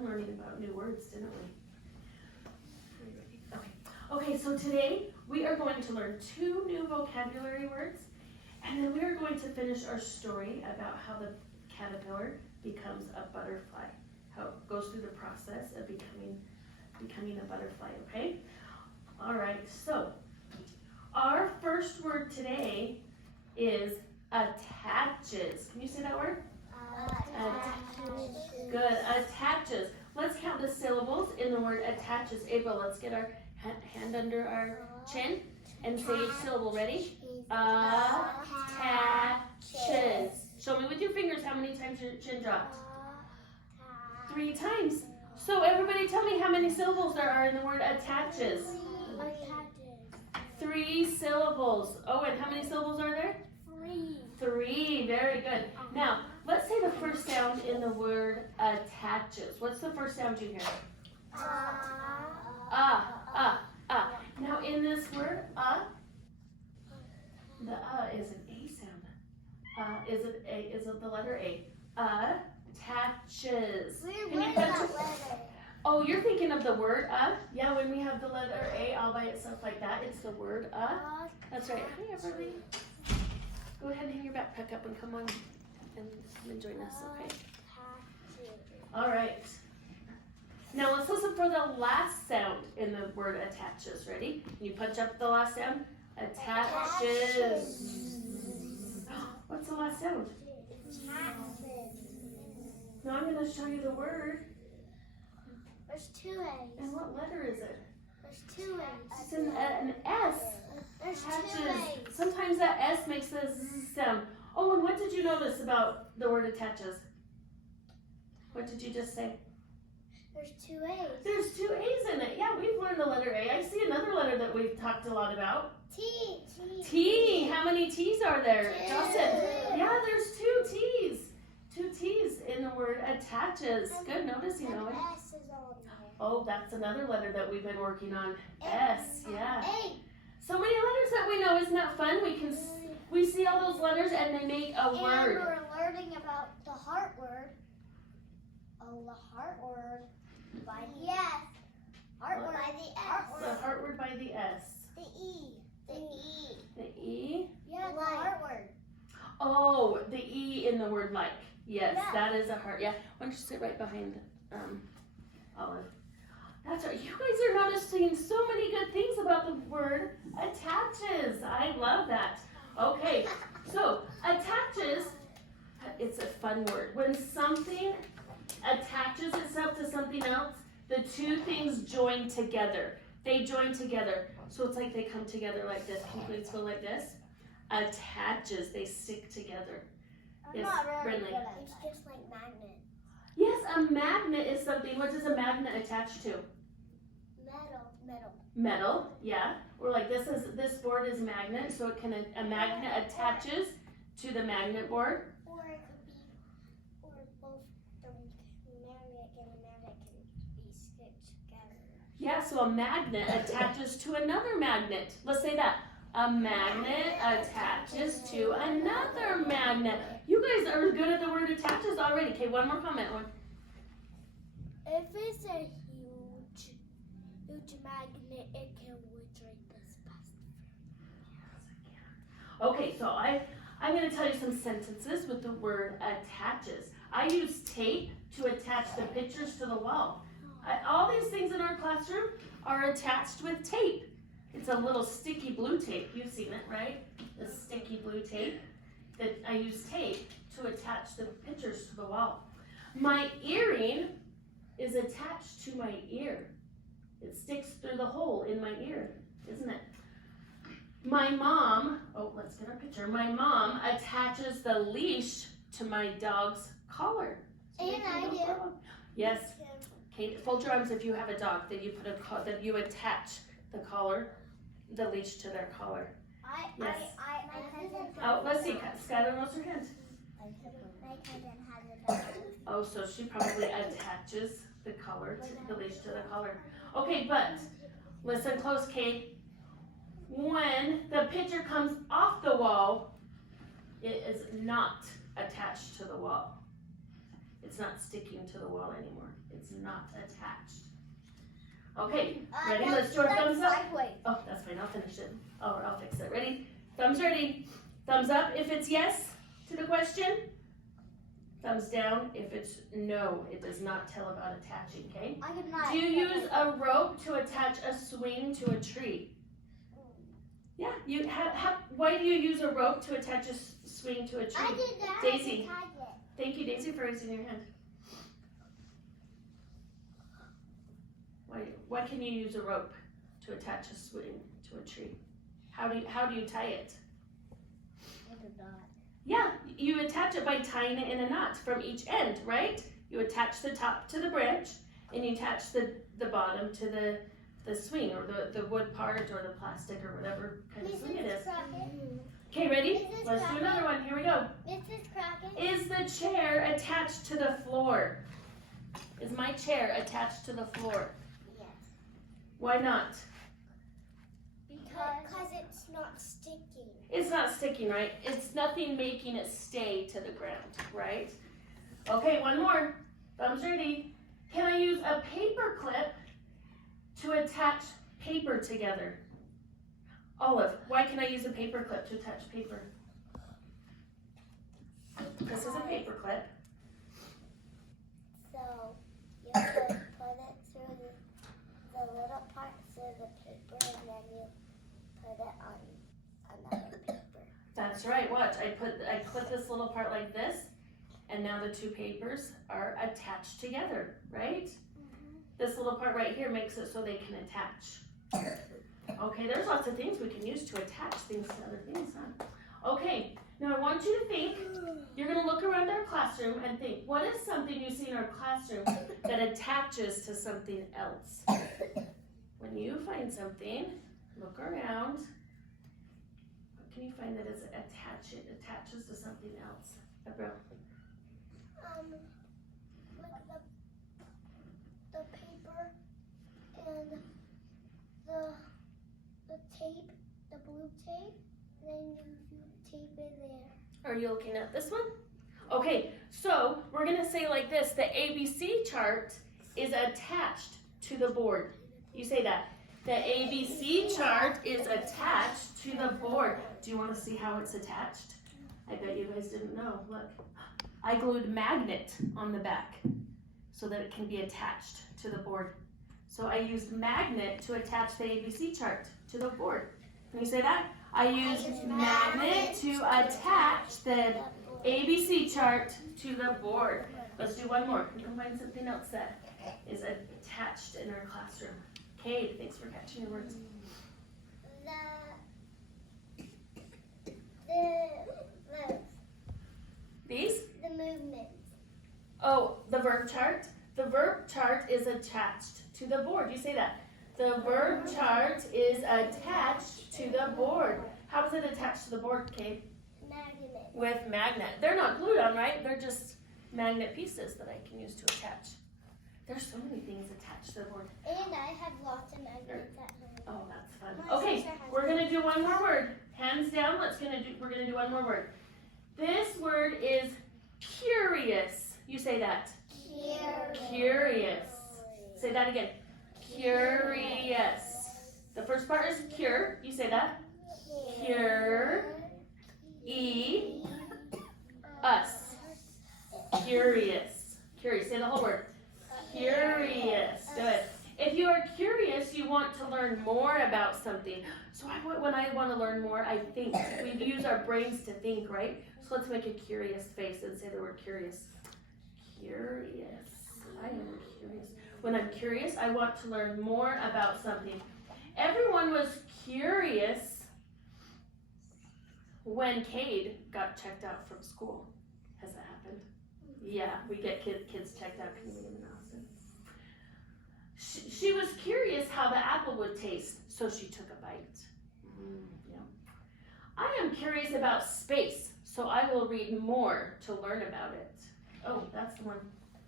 fun learning about new words, didn't we? Okay, so today we are going to learn 2 new vocabulary words, and then we are going to finish our story about how the caterpillar becomes a butterfly, how it goes through the process of becoming a butterfly, okay? All right, so our first word today is attaches. Can you say that word? Attaches. Good, attaches. Let's count the syllables in the word attaches. Abel, let's get our hand under our chin and say each syllable. Ready? Attaches. Show me with your fingers how many times your chin dropped. 3 times. So everybody tell me how many syllables there are in the word attaches. 3 syllables. Oh, and how many syllables are there? 3. Very good. Now, let's say the first sound in the word attaches. What's the first sound you hear? Now, in this word the is an A sound. Is it the letter A? Attaches. Can you punch it? Oh, you're thinking of the word Yeah, when we have the letter A all by itself like that, it's the word That's right. Hey, everybody. Go ahead and hang your backpack up and come on and join us, okay? All right. Now let's listen for the last sound in the word attaches. Ready? Can you punch up the last sound? Attaches. What's the last sound? Now I'm going to show you the word. There's 2 A's. And what letter is it? There's 2 A's. It's an S. There's 2 Attaches. A's. Sometimes that S makes the Z sound. Oh, and what did you notice about the word attaches? What did you just say? There's 2 A's. There's 2 A's in it. Yeah, we've learned the letter A. I see another letter that we've talked a lot about. T. T. How many T's are there? 2. Justin. Yeah, there's 2 T's. 2 T's in the word attaches. Good noticing, Owen. S is on there. Oh, that's another letter that we've been working on. S. Yeah. A. So many letters that we know. Isn't that fun? We see all those letters and they make a And word. we're learning about the heart word. Oh, the heart word by the S. Heart word by the S. The heart word by the S. The E. The E. The E. Yeah, the heart word. Oh, the E in the word like. Yes, Yeah. that is a heart. Yeah. Why don't you sit right behind Olive? That's right. You guys are noticing so many good things about the word attaches. I love that. Okay, so attaches, it's a fun word. When something attaches itself to something else, the 2 things join together. They join together. So it's like they come together like this. Can you please go like this? Attaches, they stick together. Yes, Brindley. It's just like magnet. Yes, a magnet is something. What does a magnet attach to? Metal. Metal, yeah. Or like this board is magnet, so it can a magnet attaches to the magnet board. Or it could be, or both the magnet and the magnet can be stitched together. Yeah, so a magnet attaches to another magnet. Let's say that. A magnet attaches to another magnet. You guys are good at the word attaches already. Okay, one more comment. If it's a huge magnet, it can reach this past. Okay, so I'm going to tell you some sentences with the word attaches. I use tape to attach the pictures to the wall. All these things in our classroom are attached with tape. It's a little sticky blue tape. You've seen it, right? The sticky blue tape. That I use tape to attach the pictures to the wall. My earring is attached to my ear. It sticks through the hole in my ear, isn't it? My mom, let's get our picture. My mom attaches the leash to my dog's collar. And I do. Yes. Okay, fold your arms if you have a dog. That you you attach the collar, the leash to their collar. Yes. Let's see. Skylar knows her hand. My cousin has a dog. Oh, so she probably attaches the collar, the leash to the collar. Okay, but listen close, Kate. When the picture comes off the wall, it is not attached to the wall. It's not sticking to the wall anymore. It's not attached. Okay, ready? Let's do our thumbs up. Sideways. Oh, that's fine. I'll finish it. Oh, I'll fix it. Ready? Thumbs ready. Thumbs up if it's yes to the question. Thumbs down if it's no. It does not tell about attaching, okay? I could not. Do you use a rope to attach a swing to a tree? Yeah, you have. Why do you use a rope to attach a swing to a tree? I did that. Daisy. I did it. Thank you, Daisy, for raising your hand. Why can you use a rope to attach a swing to a tree? How do you tie it? I did not. Yeah, you attach it by tying it in a knot from each end, right? You attach the top to the branch, and you attach the bottom to the swing, or the wood part, or the plastic, or whatever kind of swing it is. Okay, ready? Mrs. Let's do another one. Here we go. Mrs. Crockett. Is the chair attached to the floor? Is my chair attached to the floor? Yes. Why not? Because it's not sticking. It's not sticking, right? It's nothing making it stay to the ground, right? Okay, one more. Thumbs ready. Can I use a paper clip to attach paper together? Olive, why can I use a paper clip to attach paper? This is a paper clip. So you could put it through the little part through the paper, and then you put it on another paper. That's right, watch. I clip this little part like this, and now the two papers are attached together, right? This little part right here makes it so they can attach. Okay, there's lots of things we can use to attach things to other things, huh? Okay, now I want you to think, you're gonna look around our classroom and think, what is something you see in our classroom that attaches to something else? When you find something, look around. What can you find that is attaches to something else? Abril. Like the paper and the tape, the blue tape, then you tape it there. Are you looking at this one? Okay, so we're gonna say like this, the ABC chart is attached to the board. You say that. The ABC chart is attached to the board. Do you wanna see how it's attached? I bet you guys didn't know, look. I glued magnet on the back so that it can be attached to the board. So I used magnet to attach the ABC chart to the board. Can you say that? I used magnet to attach the ABC chart to the board. Let's do one more. We can find something else that is attached in our classroom. Kate, thanks for catching your words. These? The movement. Oh, the verb chart? The verb chart is attached to the board. You say that. The verb chart is attached to the board. How is it attached to the board, Kate? Magnet. With magnet. They're not glued on, right? They're just magnet pieces that I can use to attach. There's so many things attached to the board. And I have lots of magnets at home. Oh, that's fun. Okay, we're gonna do one more word. Hands down, we're gonna do one more word. This word is curious. You say that. Curious. Say that again. Curious. The first part is cure. You say that. Cure. Us. Curious. Curious. Say the whole word. Curious. Good. If you are curious, you want to learn more about something. So when I want to learn more, I think. We use our brains to think, right? So let's make a curious face and say the word curious. Curious. I am curious. When I'm curious, I want to learn more about something. Everyone was curious when Cade got checked out from school. Has that happened? Yeah, we get kids checked out because we live in Austin. She was curious how the apple would taste, so she took a bite. Yeah. I am curious about space, so I will read more to learn about it. Oh, that's the one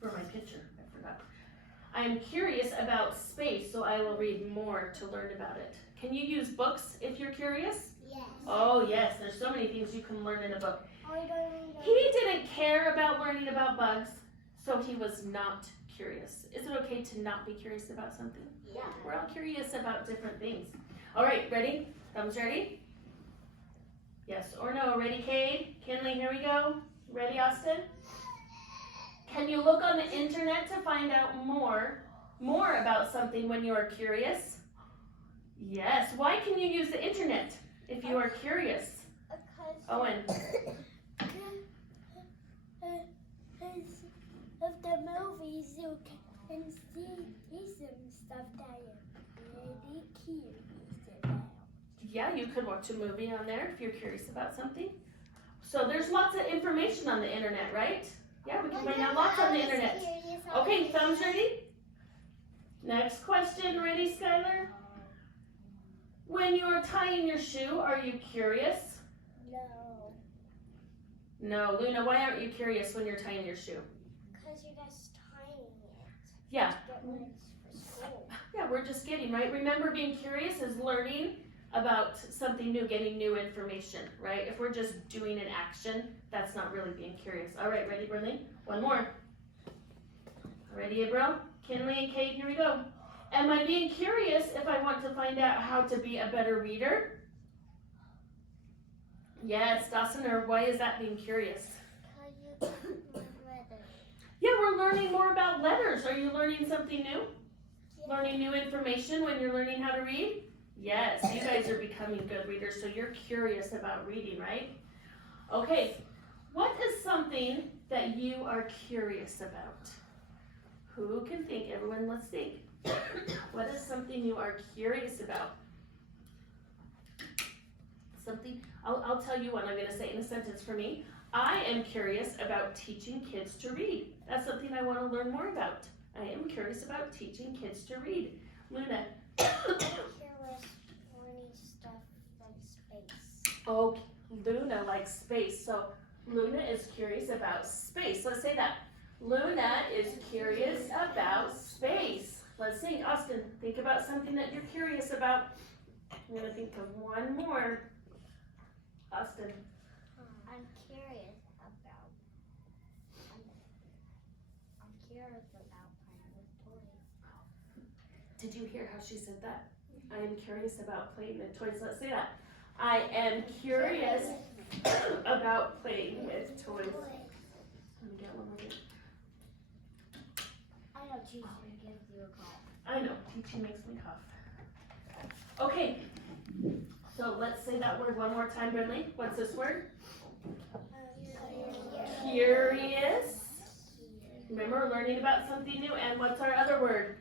for my picture. I forgot. I am curious about space, so I will read more to learn about it. Can you use books if you're curious? Yes. Oh, yes. There's so many things you can learn in a book. I don't He didn't care about learning about bugs, So he was not curious. Is it okay to not be curious about something? Yeah. We're all curious about different things. All right, ready? Thumbs ready? Yes or no? Ready, Cade? Kinley, here we go. Ready, Austin? Can you look on the internet to find out more about something when you are curious? Yes. Why can you use the internet if you are curious? Owen. Of the movies, you can see some stuff that you're really curious about. Yeah, you could watch a movie on there if you're curious about something. So there's lots of information on the internet, right? Yeah, we can find out lots on the internet. Okay, thumbs ready? Next question, ready, Skylar? When you're tying your shoe, are you curious? No. No, Luna, why aren't you curious when you're tying your shoe? Because you're just tying it. Yeah. Get ready for school. Yeah, we're just getting, right? Remember, being curious is learning about something new, getting new information, right? If we're just doing an action, that's not really being curious. All right, ready, Brinley? One more. Ready, April? Kinley and Kate, here we go. Am I being curious if I want to find out how to be a better reader? Yes, Dawson, or why is that being curious? Because you can letters. Yeah, we're learning more about letters. Are you learning something new? Learning new information when you're learning how to read? Yes, you guys are becoming good readers, so you're curious about reading, right? Okay, what is something that you are curious about? Who can think? Everyone, let's think. What is something you are curious about? Something, I'll tell you what I'm going to say in a sentence for me. I am curious about teaching kids to read. That's something I want to learn more about. I am curious about teaching kids to read. Luna. Curious learning stuff like space. Oh, Luna likes space. So Luna is curious about space. Let's say that. Luna is curious about space. Let's sing. Austin, think about something that you're curious about. I'm going to think of one more. Austin. I'm curious about. I'm curious about playing with toys. Did you hear how she said that? I am curious about playing with toys. Let's say that. I am curious about playing with toys. Let me get one more. I know teaching gives you a call. I know, teaching makes me cough. Okay, so let's say that word one more time, Brinley. What's this word? Curious. Remember, we're learning about something new. And what's our other word?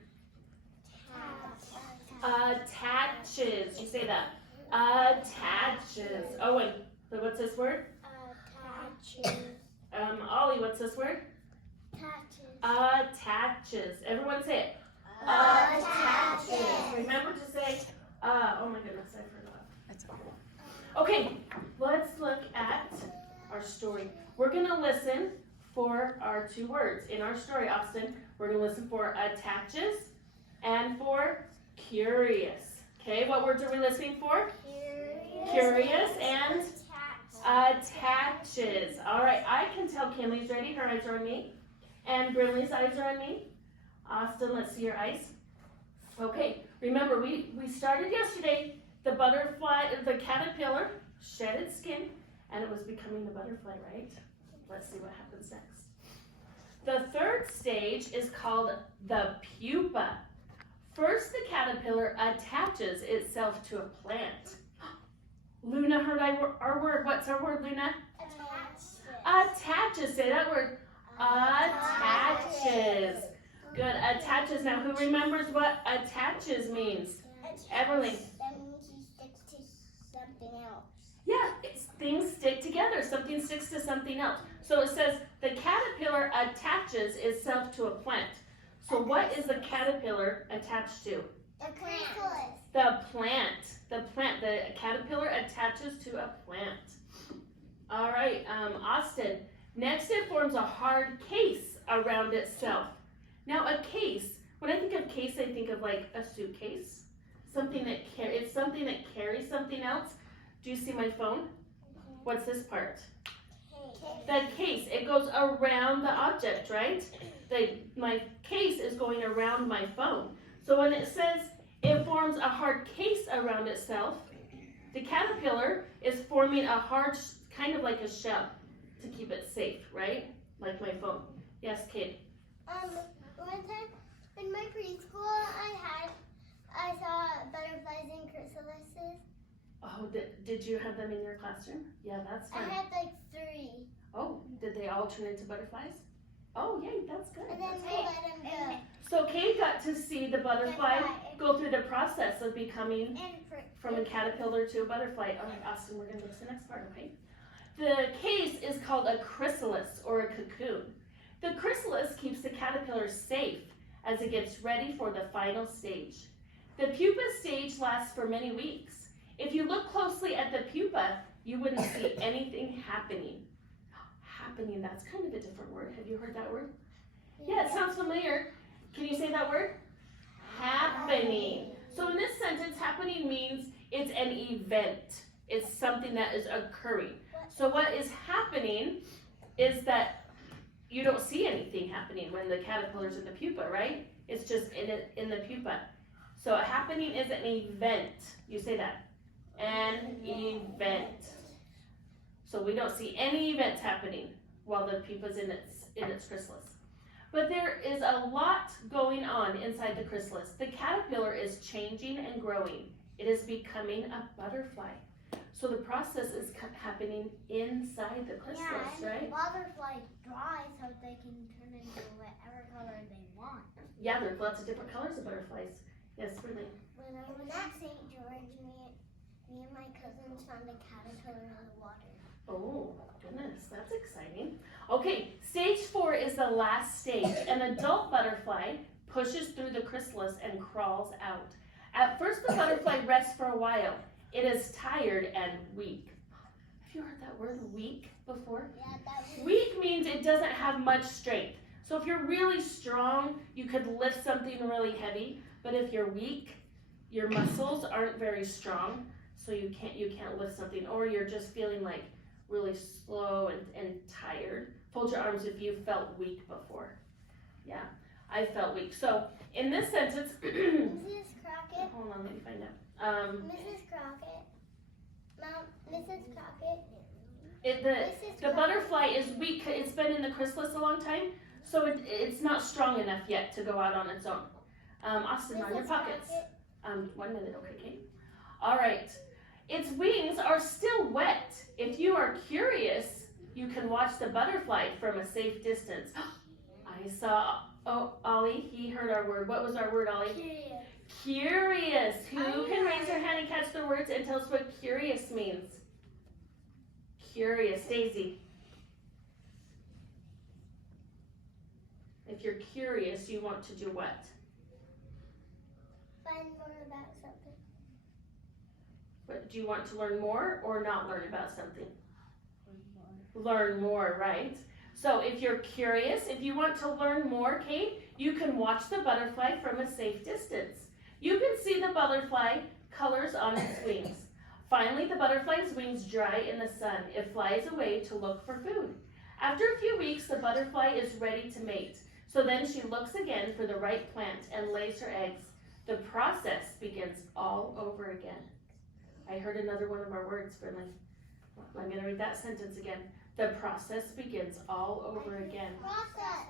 Attaches. You say that. Attaches. Owen, what's this word? Attaches. Ollie, what's this word? Attaches. Everyone say it. Attaches. Remember to say, oh my goodness, I forgot. That's okay, let's look at our story. We're going to listen for our two words. In our story, Austin, we're going to listen for attaches and for curious. Okay, what words are we listening for? Curious and attaches. All right, I can tell Kinley's ready. Her eyes are on me. And Brinley's eyes are on me. Austin, let's see your eyes. Okay, remember we started yesterday. The butterfly, the caterpillar shed its skin and it was becoming the butterfly, right? Let's see what happens next. The third stage is called the pupa. First, the caterpillar attaches itself to a plant. Luna heard our word. What's our word, Luna? Attaches. Say that word. Attaches. Good. Attaches. Now, who remembers what attaches means? Everly. That means he sticks to something else. Yeah, things stick together. Something sticks to something else. So it says the caterpillar attaches itself to a plant. So what is the caterpillar attached to? The chrysalis. The plant. The caterpillar attaches to a plant. All right, Austin. Next, it forms a hard case around itself. Now, a case. When I think of case, I think of like a suitcase. Something that it's something that carries something else. Do you see my phone? What's this part? The case. It goes around the object, right? my case is going around my phone. So when it says it forms a hard case around itself, the caterpillar is forming a hard, kind of like a shell to keep it safe, right? Like my phone. Yes, Kate? One time in my preschool, I saw butterflies and chrysalises. Oh, did you have them in your classroom? Yeah, that's I fun. had like 3. Oh, did they all turn into butterflies? Oh, yay, that's good. And then we let them go. So Kate got to see the butterfly go through the process of becoming from a caterpillar to a butterfly. All right, Austin, we're gonna go to the next part, okay? The case is called a chrysalis or a cocoon. The chrysalis keeps the caterpillar safe as it gets ready for the final stage. The pupa stage lasts for many weeks. If you look closely at the pupa, you wouldn't see anything happening. Happening, that's kind of a different word. Have you heard that word? Yeah, it sounds familiar. Can you say that word? Happening. So in this sentence, happening means it's an event. It's something that is occurring. So what is happening is that you don't see anything happening when the caterpillar's in the pupa, right? It's just in the pupa. So a happening is an event. You say that. An event. So we don't see any events happening while the pupa's in its chrysalis. But there is a lot going on inside the chrysalis. The caterpillar is changing and growing. It is becoming a butterfly. So the process is happening inside the chrysalis, right? The butterfly dry so they can turn into whatever color they want. Yeah, there's lots of different colors of butterflies. Yes, really. When I was at St. George, me and my cousins found a caterpillar in the water. Oh, goodness, that's exciting. Okay, stage 4 is the last stage. An adult butterfly pushes through the chrysalis and crawls out. At first, the butterfly rests for a while. It is tired and weak. Have you heard that word, weak, before? Yeah, that was Weak means it doesn't have much strength. So if you're really strong, you could lift something really heavy. But if you're weak, your muscles aren't very strong, so you can't lift something. Or you're just feeling like really slow and tired. Fold your arms if you felt weak before. Yeah, I felt weak. So in this sentence, Mrs. Crockett. hold on, let me find out. Mrs. Crockett. Mom, Mrs. Crockett. The butterfly is weak. It's been in the chrysalis a long time, so it's not strong enough yet to go out on its own. Austin, on your pockets. 1 minute, okay, Kate? All right. Its wings are still wet. If you are curious, you can watch the butterfly from a safe distance. I saw, Ollie, he heard our word. What was our word, Ollie? Curious. Curious. Who can raise their hand and catch the words and tell us what curious means? Curious. Daisy. If you're curious, you want to do what? Find more about something. But do you want to learn more or not learn about something? Learn more, right? So if you're curious, if you want to learn more, Kate, you can watch the butterfly from a safe distance. You can see the butterfly colors on its wings. Finally, the butterfly's wings dry in the sun. It flies away to look for food. After a few weeks, the butterfly is ready to mate. So then she looks again for the right plant and lays her eggs. The process begins all over again. I heard another one of our words, Brinley. I'm going to read that sentence again. The process begins all over again. Process.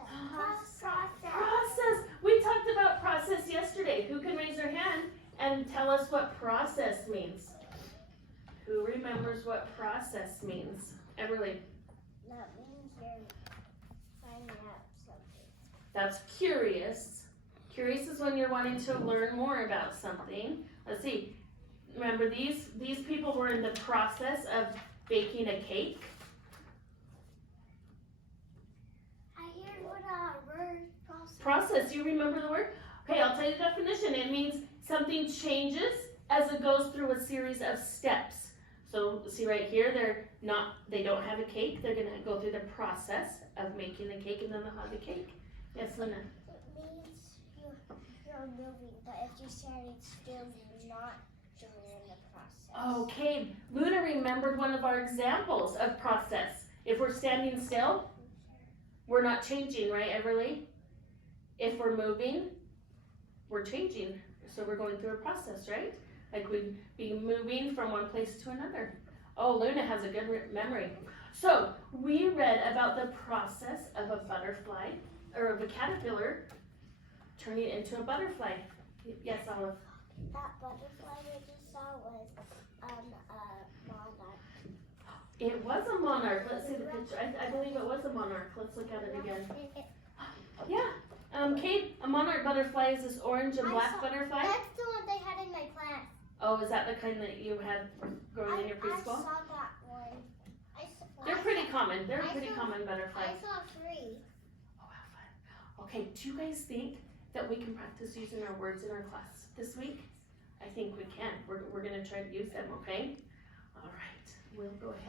We talked about process yesterday. Who can raise their hand and tell us what process means? Who remembers what process means? Everly. That means you're finding out something. That's curious. Curious is when you're wanting to learn more about something. Let's see. Remember, these people were in the process of baking a cake. I hear what word Process, do you remember the word? Okay, I'll tell you the definition. It means something changes as it goes through a series of steps. So see right here, they don't have a cake. They're gonna go through the process of making the cake and then they'll have the cake. Yes, Luna? It means you're moving, but if you're standing still, you're not doing the process. Okay, Luna remembered one of our examples of process. If we're standing still, we're not changing, right, Everly? If we're moving, we're changing. So we're going through a process, right? Like we'd be moving from one place to another. Oh, Luna has a good memory. So we read about the process of a butterfly, or of a caterpillar turning into a butterfly. Yes, Olive? That butterfly we just saw was a monarch. It was a monarch. Let's see the picture. I believe it was a monarch. Let's look at it again. Yeah. Kate, a monarch butterfly is this orange and black butterfly. That's the one they had in my class. Oh, is that the kind that you had growing in your preschool? I saw that one. They're pretty common. They're a I pretty saw- common butterfly. I saw 3. Oh, how fun. Okay, do you guys think that we can practice using our words in our class this week? I think we can. We're going to try to use them, okay? All right. We'll go ahead.